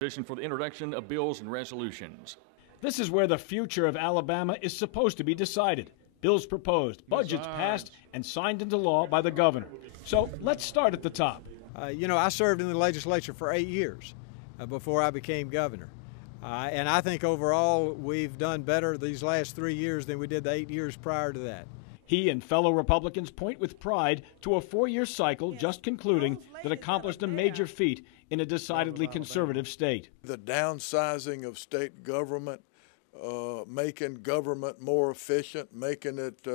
For the introduction of bills and resolutions. This is where the future of Alabama is supposed to be decided. Bills proposed, budgets passed, and signed into law by the governor. So let's start at the top. I served in the legislature for 8 years before I became governor. And I think overall we've done better these last 3 years than we did the 8 years prior to that. He and fellow Republicans point with pride to a 4-year cycle just concluding that accomplished a major feat in a decidedly conservative state. The downsizing of state government, making government more efficient, making it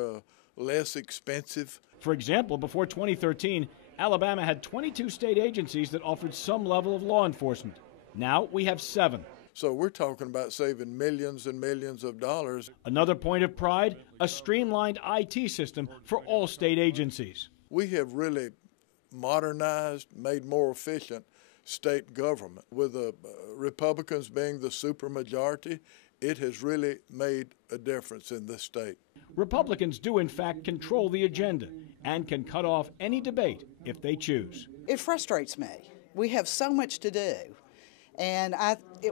less expensive. For example, before 2013, Alabama had 22 state agencies that offered some level of law enforcement. Now we have 7. So we're talking about saving millions and millions of dollars. Another point of pride, a streamlined IT system for all state agencies. We have really modernized, made more efficient state government. With the Republicans being the supermajority, it has really made a difference in this state. Republicans do in fact control the agenda and can cut off any debate if they choose. It frustrates me. We have so much to do, and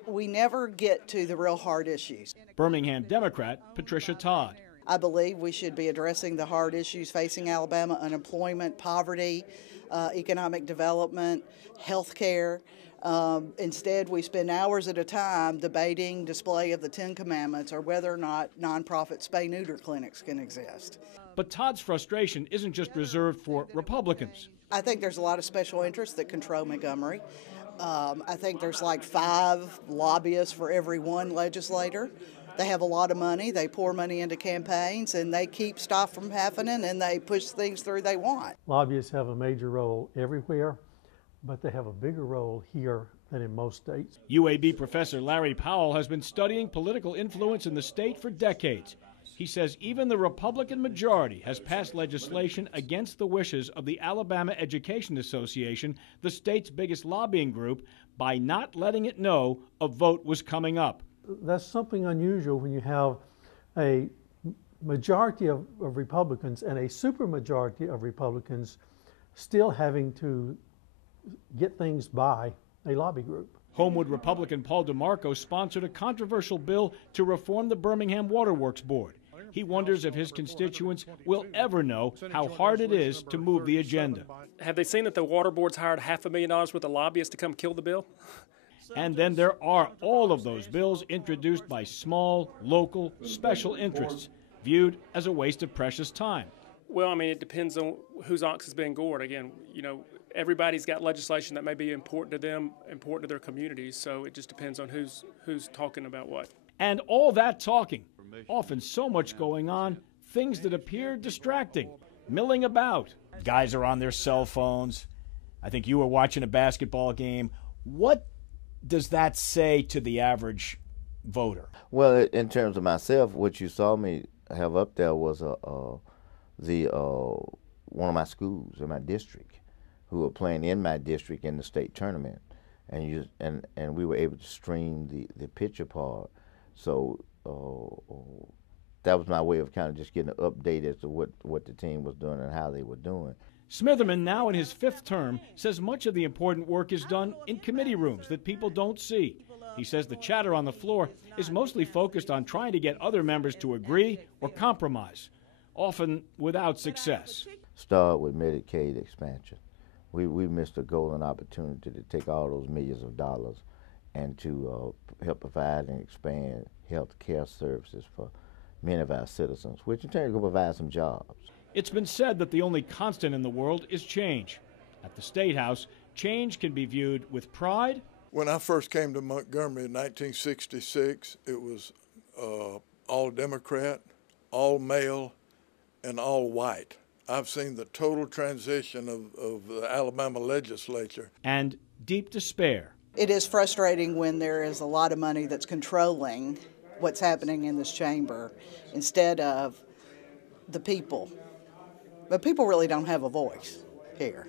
we never get to the real hard issues. Birmingham Democrat Patricia Todd. I believe we should be addressing the hard issues facing Alabama: unemployment, poverty, economic development, health care. Instead, we spend hours at a time debating display of the 10 Commandments or whether or not nonprofit spay-neuter clinics can exist. But Todd's frustration isn't just reserved for Republicans. I think there's a lot of special interests that control Montgomery. I think there's like 5 lobbyists for every 1 legislator. They have a lot of money, they pour money into campaigns, and they keep stuff from happening, and they push things through they want. Lobbyists have a major role everywhere, but they have a bigger role here than in most states. UAB professor Larry Powell has been studying political influence in the state for decades. He says even the Republican majority has passed legislation against the wishes of the Alabama Education Association, the state's biggest lobbying group, by not letting it know a vote was coming up. That's something unusual when you have a majority of Republicans and a supermajority of Republicans still having to get things by a lobby group. Homewood Republican Paul DeMarco sponsored a controversial bill to reform the Birmingham Waterworks Board. He wonders if his constituents will ever know how hard it is to move the agenda. Have they seen that the water board's hired $500,000 worth of lobbyists to come kill the bill? And then there are all of those bills introduced by small, local, special interests, viewed as a waste of precious time. Well, I mean, it depends on whose ox is being gored. Again, everybody's got legislation that may be important to them, important to their communities, so it just depends on who's talking about what. And all that talking, often so much going on, things that appear distracting, milling about. Guys are on their cell phones. I think you were watching a basketball game. What does that say to the average voter? Well, in terms of myself, what you saw me have up there was one of my schools in my district who were playing in my district in the state tournament, and we were able to stream the picture part. So that was my way of kind of just getting an update as to what the team was doing and how they were doing. Smitherman, now in his 5th term, says much of the important work is done in committee rooms that people don't see. He says the chatter on the floor is mostly focused on trying to get other members to agree or compromise, often without success. Start with Medicaid expansion. We missed a golden opportunity to take all those millions of dollars and to help provide and expand health care services for many of our citizens, which in turn will provide some jobs. It's been said that the only constant in the world is change. At the State House, change can be viewed with pride. When I first came to Montgomery in 1966, it was all Democrat, all male, and all white. I've seen the total transition of the Alabama legislature. And deep despair. It is frustrating when there is a lot of money that's controlling what's happening in this chamber instead of the people. But people really don't have a voice here.